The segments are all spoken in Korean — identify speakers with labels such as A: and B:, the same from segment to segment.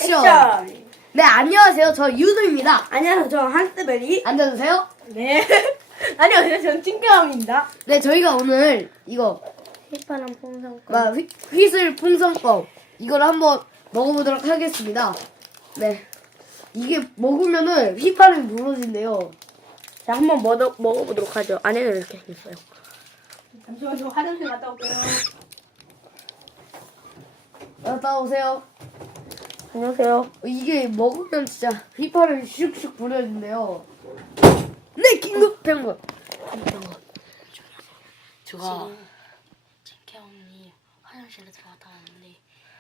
A: 액션!
B: 네, 안녕하세요. 저 유도입니다.
A: 안녕하세요. 저는 한스베리.
B: 앉아주세요.
A: 네. 안녕하세요. 저는 찐경입니다.
B: 네, 저희가 오늘 이거
A: 휘파람 풍선껌.
B: 휘슬 풍선껌 이걸 한번 먹어보도록 하겠습니다. 네, 이게 먹으면은 휘파람이 부러진대요.
A: 자, 한번 먹어보도록 하죠. 안에는 이렇게 생겼어요. 잠시만, 저 화장실 갔다 올게요.
B: 갔다 오세요.
A: 안녕하세요.
B: 이게 먹으면 진짜 휘파람이 슉슉 부러진대요. 네, 긴급 병원.
C: 제가 찐케 언니 화장실에 들어갔다 왔는데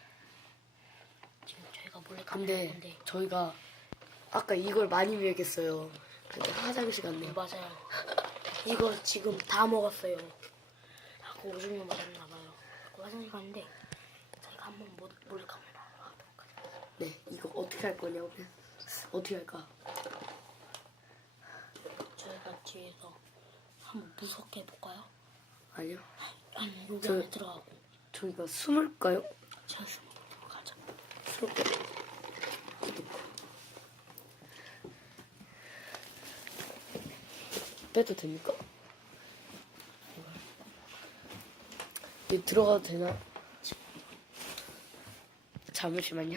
C: 지금 저희가 몰래
B: 근데
C: 건데
B: 저희가 아까 이걸 많이 먹였어요. 근데 화장실 갔네요.
C: 맞아요. 이거 지금 다 먹었어요. 하고 오줌이 맞았나봐요. 화장실 갔는데 저희가 한번 몰래 카메라 하도록 하죠.
B: 네, 이거 어떻게 할 거냐고. 어떻게 할까?
C: 저희가 뒤에서 한번 무섭게 해볼까요?
B: 아니요.
C: 아니 여기
B: 저-
C: 안에 들어가고
B: 저희가 숨을까요?
C: 제가 숨어 들어가자.
B: 빼도 됩니까? 이 들어가도 되나? 잠시만요.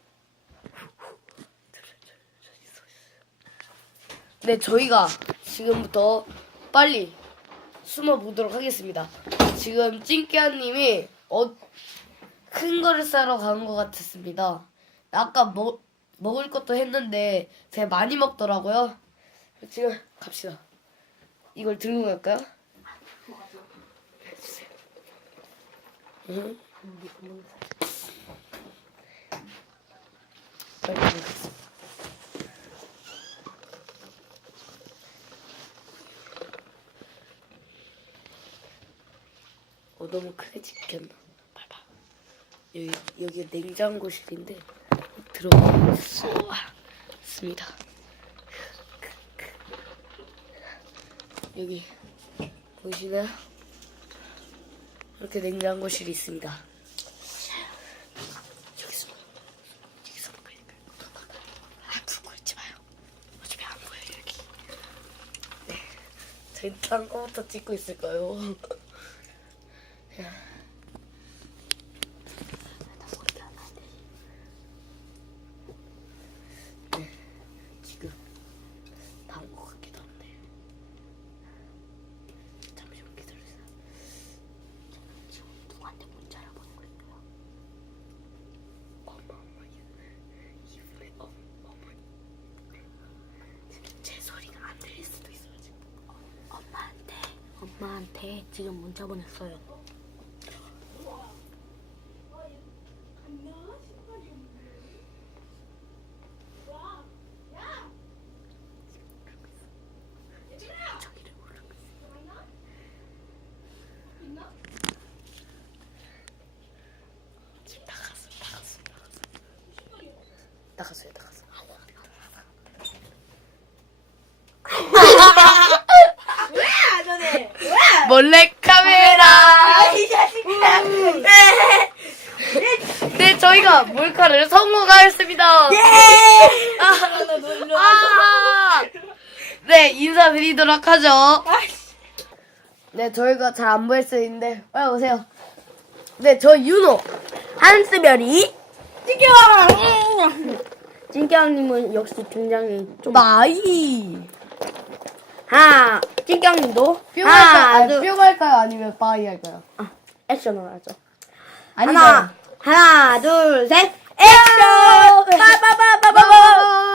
B: 네, 저희가 지금부터 빨리 숨어 보도록 하겠습니다. 지금 찐깨아님이 큰 거를 싸러 가는 것 같았습니다. 아까 먹을 것도 했는데 되게 많이 먹더라고요. 지금 갑시다. 이걸 들고 갈까요? 해주세요. 응? 빨리 가겠습니다. 너무 크게 찍혔나? 봐봐. 여기 냉장고실인데 들어갔습니다. 여기 보이시나요? 이렇게 냉장고실이 있습니다. 여기 숨어. 여기 숨어. 불 끄지 마요. 어차피 안 보여요 여기. 네. 저희 딴 거부터 찍고 있을 거예요. 네, 지금 다 온 것 같기도 한데 잠시만 기다려주세요.
C: 지금 누구한테 문자를 보내고 있어요?
B: 엄마 이번에 어머니 제 소리가 안 들릴 수도 있어요 지금.
C: 엄마한테 지금 문자 보냈어요.
B: 저기를 모르고 있어요. 지금 나갔어요.
A: 아, 너네.
B: 몰래 카메라.
A: 이 자식아.
B: 네, 저희가 몰카를 성공하였습니다.
A: 예!
B: 아! 네, 인사드리도록 하죠. 네, 저희가 잘 안 보일 수 있는데 빨리 오세요. 네, 저 윤호.
A: 한스베리. 찐경! 찐경님은 역시 등장이 좀.
B: 마이.
A: 찐경님도.
B: 뿅 할까요? 뿅 할까요? 아니면 바이 할까요?
A: 액션으로 하죠.
B: 아니다.
A: 하나, 둘, 셋. 액션! 빠바바바바바!